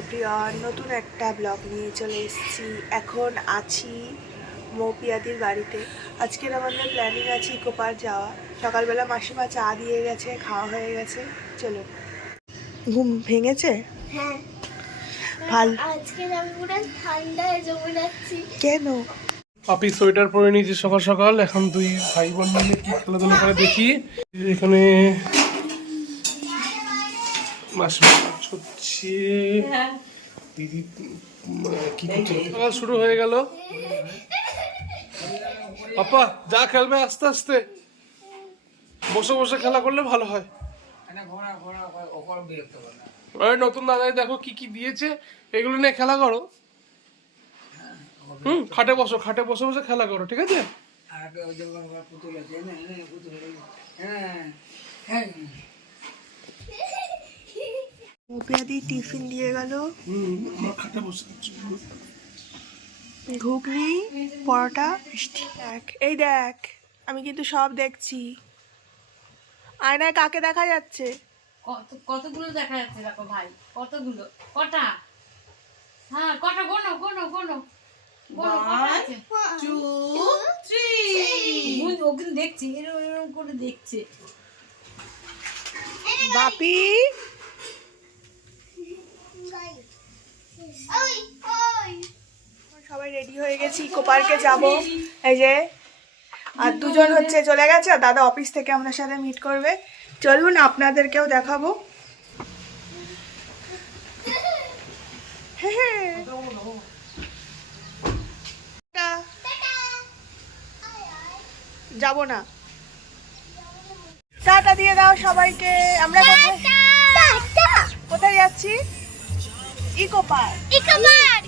Everyone নতুন একটা blog নিয়ে চলে এসেছি। এখন আছি মৌপিয়াদির বাড়িতে। আজকের আমাদের প্ল্যানিং আছে ইকো পার্ক যাওয়া। সকালবেলা মাসিমা চা দিয়ে গেছে খাওয়া হয়ে গেছে। চলো। ঘুম ভেঙেছে? হ্যাঁ। ভালো আজকে আমি পুরো ঠান্ডায় জমে যাচ্ছি। কেন? পাপি সোয়েটার পরে নিয়েছি সকাল সকাল। এখন দুই ভাই বোন মিলে কি খেলাধুলা করে দেখি। এখানে মাস হচ্ছে দিদি কি করছে? সকাল শুরু হয়ে গেল। পাপা যা খেলবে আস্তে আস্তে। বসে বসে খেলা করলে ভালো হয়। ওই নতুন দাদাই দেখো কি কি দিয়েছে। এগুলো নিয়ে খেলা করো। হুম খাটে বসো খাটে বসে বসে খেলা করো ঠিক আছে? গেল হুম আমার খাটে বসে আছি। ঘুগনি পরোটা মিষ্টি। দেখ এই দেখ আমি কিন্তু সব দেখছি। আয়নায় কাকে দেখা যাচ্ছে? কত কতগুলো দেখা যাচ্ছে দেখো ভাই কতগুলো? কটা? হ্যাঁ কটা? গোনো গোনো গোনো। গোনো কটা আছে? বুঝ- ও কিন্তু দেখছে এরকম করে দেখছে। বাপি? সবাই রেডি হয়ে গেছি ইকো পার্কে যাব। এই যে আর দুজন হচ্ছে চলে গেছে আর দাদা অফিস থেকে আপনার সাথে মিট করবে। চলুন আপনাদেরকেও দেখাবো। হ্যাঁ, হ্যাঁ। টা। যাব না। টাটা দিয়ে দাও সবাইকে। আমরা কোথায় কোথায় যাচ্ছি? ইকো পার্ক ইকবার এই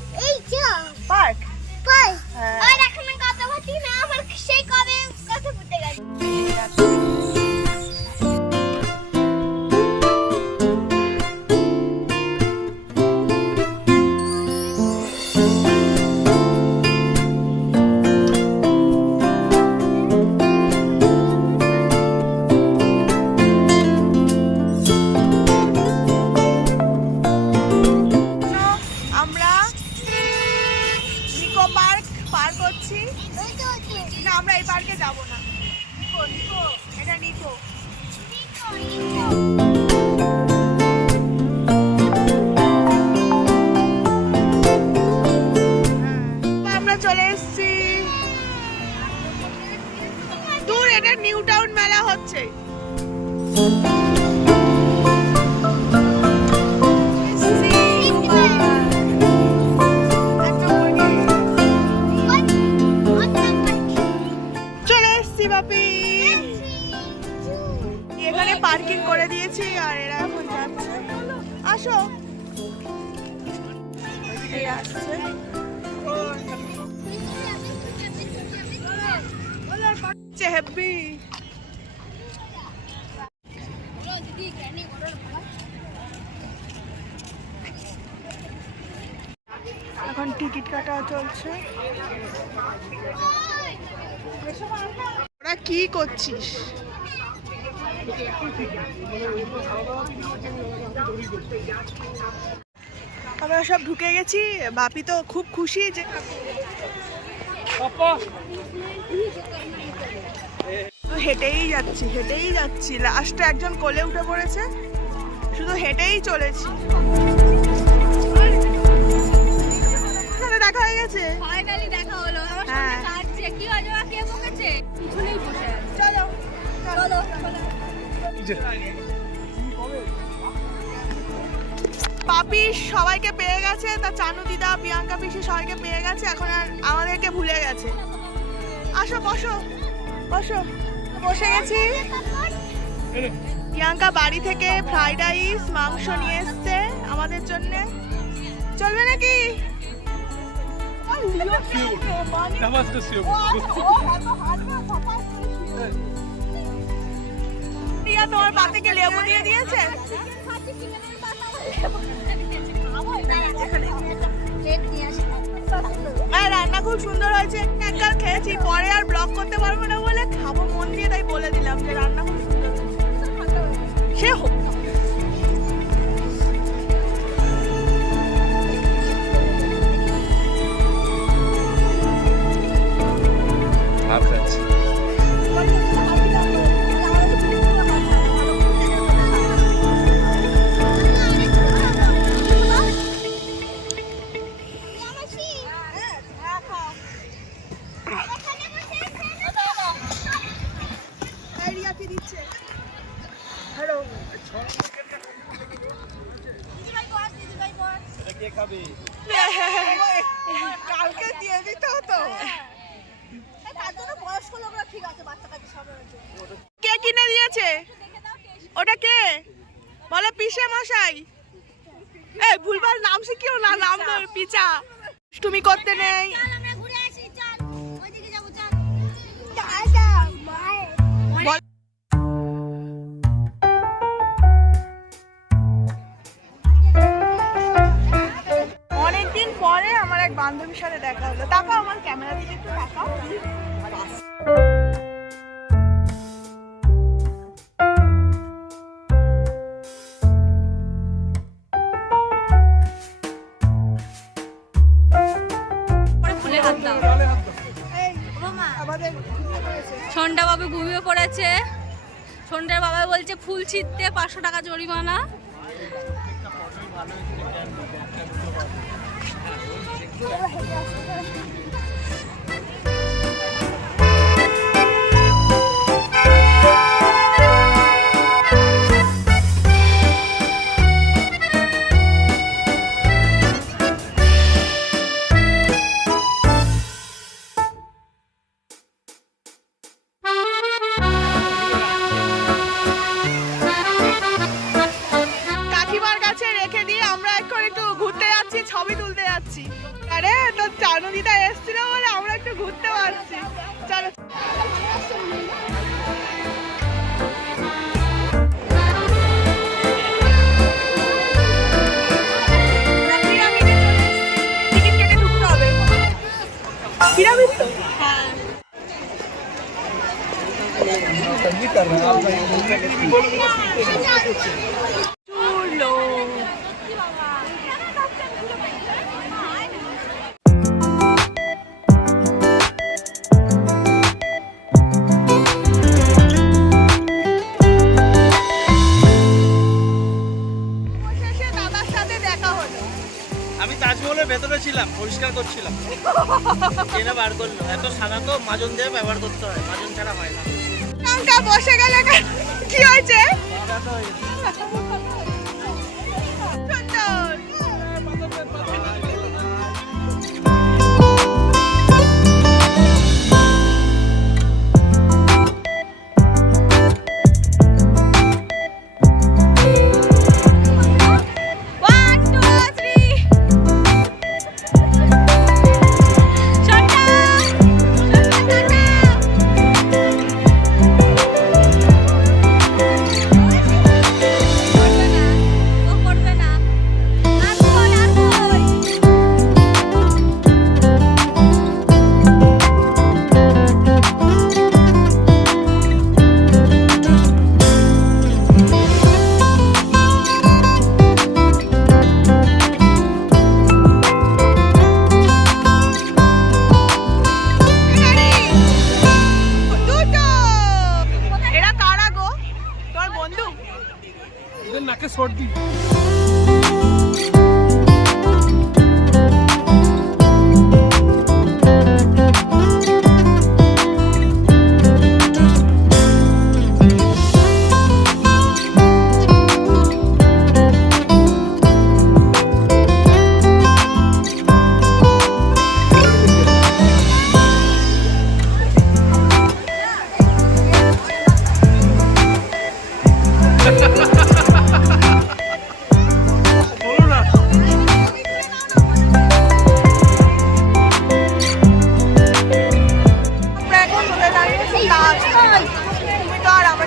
তো। না, আমরা এই পার্কে যাব না এটা নিকো। হ্যাঁ। আমরা চলে দূর, এটা নিউ টাউন মেলা হচ্ছে বাপি। এখানে পার্কিং করে দিয়েছি আর এরা এখন যাচ্ছে। আসো। আসছে হেব্বি এখন টিকিট কাটা চলছে। ওরা কি করছিস? আমরা সব ঢুকে গেছি বাপি তো খুব খুশি যে হেঁটেই যাচ্ছি হেঁটেই যাচ্ছি। লাস্টে একজন কোলে উঠে পড়েছে। শুধু হেঁটেই চলেছি। দেখা হয়ে গেছে? ফাইনালি দেখা হলো। হ্যাঁ। পাপি সবাইকে পেয়ে গেছে, তা চানু দিদা, প্রিয়াঙ্কা পিসি সবাইকে পেয়ে গেছে, এখন আর আমাদেরকে ভুলে গেছে। আসো, বসো বসো, বসে গেছি। প্রিয়াঙ্কা বাড়ি থেকে ফ্রাইড রাইস, মাংস নিয়ে এসছে আমাদের জন্যে। চলবে নাকি? প্রিয়া তোমার পাতিকে লেবু দিয়ে দিয়েছে রান্না খুব সুন্দর হয়েছে। একবার খেয়েছি, পরে আর ব্লগ করতে পারব না বলে খাব মন দিয়ে তাই বলে দিলাম যে রান্না খুব সুন্দর সে হোক পিচা। তুমি করতে নেই। করেছে সন্ধ্যার বাবা বলছে ফুল ছিটতে পাঁচশো টাকা জরিমানা। আরে তো চানু দিদা এসেছিল বলে আমরা একটু ঘুরতে পারছি। চলো। পিরামিড তো? হ্যাঁ। করল। এত সাদা তো মাজন দিয়ে ব্যবহার করতে হয় মাজন ছাড়া হয় না। বসে গেলে কি হয়েছে?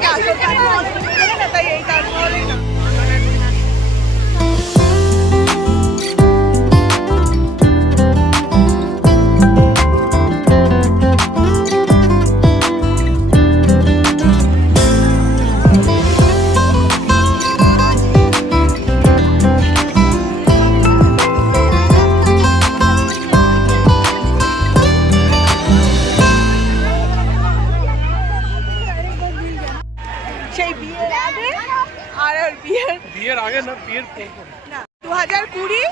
क्या यही कारण বিয়ের আগে না বিয়ের। না দু হাজার কুড়ি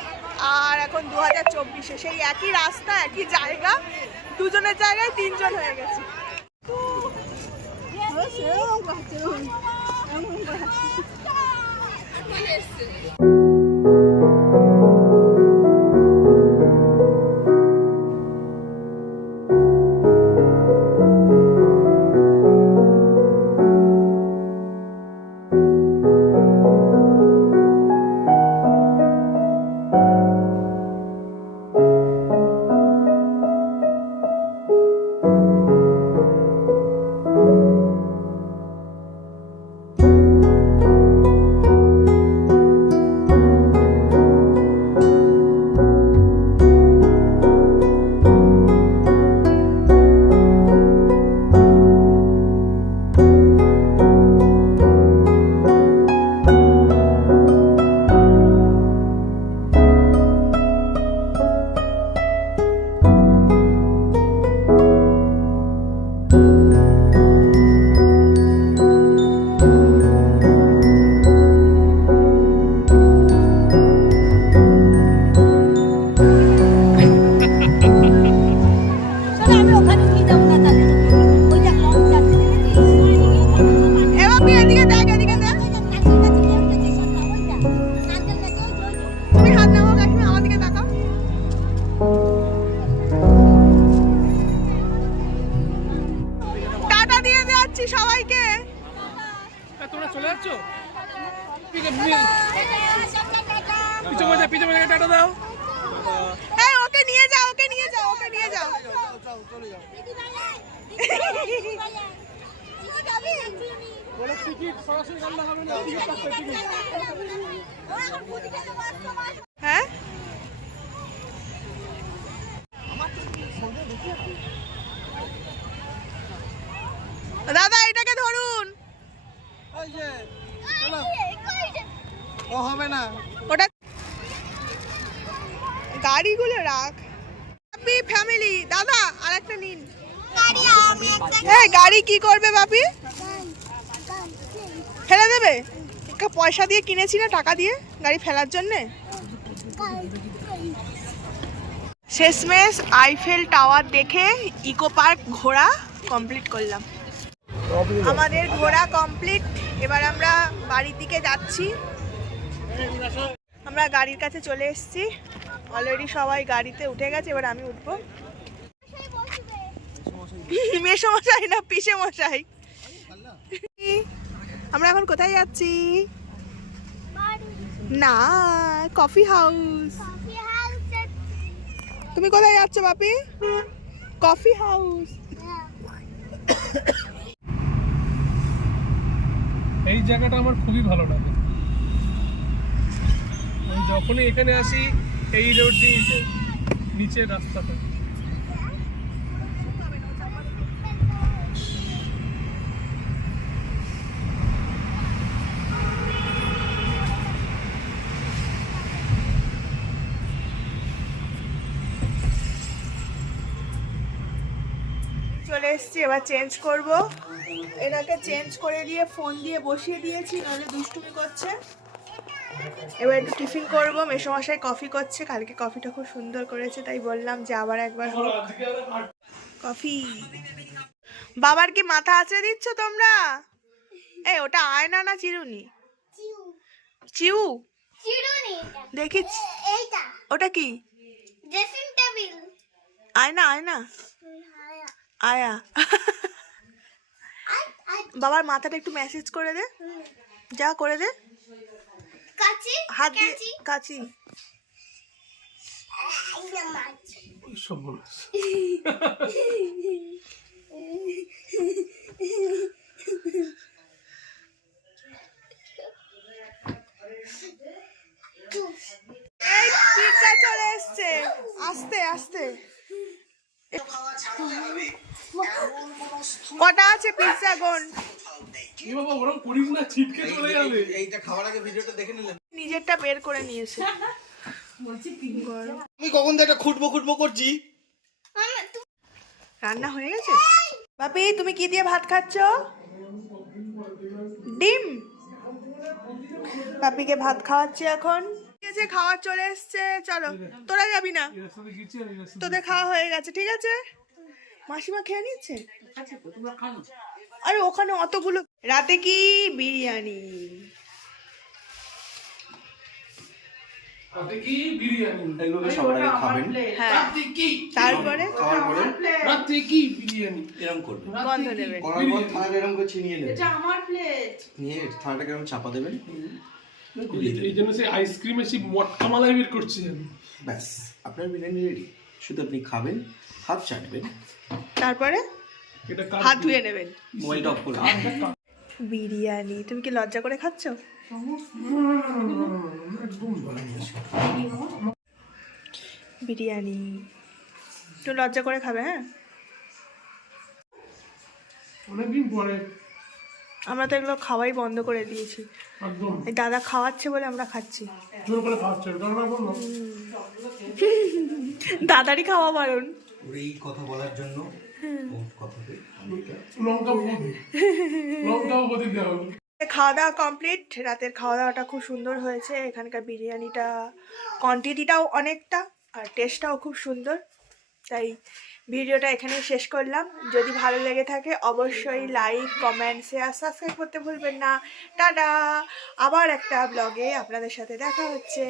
আর এখন দু হাজার চব্বিশে। সেই একই রাস্তা একই জায়গা দুজনের জায়গায় তিনজন হয়ে গেছে। এ যাচ্ছি সবাইকে। তোমরা চলে যাচ্ছ? টাটা দাও। এই ওকে নিয়ে যাও ওকে নিয়ে যাও ওকে নিয়ে যাও। বলে টিকিট সরাসরি গান লাগাবে না টিকিট কাটতে টিকিট হ্যাঁ দাদা এটাকে ধরুন। ও হবে না। ওটা গাড়িগুলো রাখ। বাপি ফ্যামিলি দাদা আর একটা নিন এই গাড়ি কি করবে বাপি? ফেলে দেবে? পয়সা দিয়ে কিনেছি না টাকা দিয়ে গাড়ি ফেলার জন্যে? শেষমেশ আইফেল টাওয়ার দেখে ইকো পার্ক ঘোরা কমপ্লিট করলাম। আমাদের ঘোরা কমপ্লিট এবার আমরা বাড়ির দিকে যাচ্ছি। আমরা গাড়ির কাছে চলে এসেছি। অলরেডি সবাই গাড়িতে উঠে গেছে, এবার আমি উঠবো। মেসো মশাই না পিসে মশাই আমরা এখন কোথায় যাচ্ছি? না কফি হাউস তুমি কোথায় যাচ্ছ, বাপি? কফি হাউস এই জায়গাটা আমার খুবই ভালো লাগে। আমি যখনই এখানে আসি, এই রোড দিয়ে নিচের রাস্তাটা। চলে এসেছি, এবার চেঞ্জ করব। এনাকে চেঞ্জ করে দিয়ে ফোন দিয়ে বসিয়ে দিয়েছি নাহলে দুষ্টুমি করছে। এবার একটু টিফিন করব মেসোমশাই কফি করছে কালকে কফিটা খুব সুন্দর করেছে তাই বললাম যে আবার একবার হোক। কফি। বাবার কি মাথা আঁচড়ে দিচ্ছ তোমরা? এই ওটা আয়না না চিরুনি? চিউ। দেখি। ওটা কি? আয়না আয়না। আয়া। বাবার মাথাটা একটু ম্যাসেজ করে দে। যা করে দে। কাচি হাত দিয়ে কাচি। চলে এসছে। আস্তে আস্তে। কটা আছে পিৎজা গোন এ বাবা ওরম করিস না ছিটকে চলে যাবে। এইটা খাওয়ার আগে ভিডিওটা দেখে নিলেন। নিজেরটা বের করে নিয়েছে। আমি কখন থেকে খুঁটবো খুঁটবো করছি? রান্না হয়ে গেছে? বাপি তুমি কি দিয়ে ভাত খাচ্ছ? ডিম? পাপিকে ভাত খাওয়াচ্ছি এখন। ঠিক আছে খাওয়ার চলে এসছে চলো তোরা যাবি না? গেছি তোদের খাওয়া হয়ে গেছে ঠিক আছে? মাসিমা খেয়ে নিচ্ছে? আরে ওখানে অতগুলো রাতে কি বিরিয়ানি? হ্যাঁ। তারপরে? গন্ধ নিয়ে চাপা দেবেন। এই জন্য সেই আইসক্রিমে সেই মটকা মালাই বের করছি আমি ব্যাস আপনার বিরিয়ানি রেডি শুধু আপনি খাবেন হাত চাটবেন তারপরে হাত ধুয়ে নেবেন। মোবাইলটা অফ করবেন বিরিয়ানি তুমি কি লজ্জা করে খাচ্ছ? বিরিয়ানি একটু লজ্জা করে খাবে হ্যাঁ? অনেকদিন পরে আমরা তো এগুলো খাওয়াই বন্ধ করে দিয়েছি। এই দাদা খাওয়াচ্ছে বলে আমরা খাচ্ছি। দাদারই খাওয়া বারণ। এই কথা বলার জন্য খাওয়া দাওয়া কমপ্লিট রাতের খাওয়া দাওয়াটা খুব সুন্দর হয়েছে। এখানকার বিরিয়ানিটা কোয়ান্টিটিটাও অনেকটা আর টেস্টটাও খুব সুন্দর। তাই ভিডিওটা এখানেই শেষ করলাম। যদি ভালো লেগে থাকে, অবশ্যই লাইক কমেন্ট শেয়ার সাবস্ক্রাইব করতে ভুলবেন না। টাটা! আবার একটা ব্লগে আপনাদের সাথে দেখা হচ্ছে।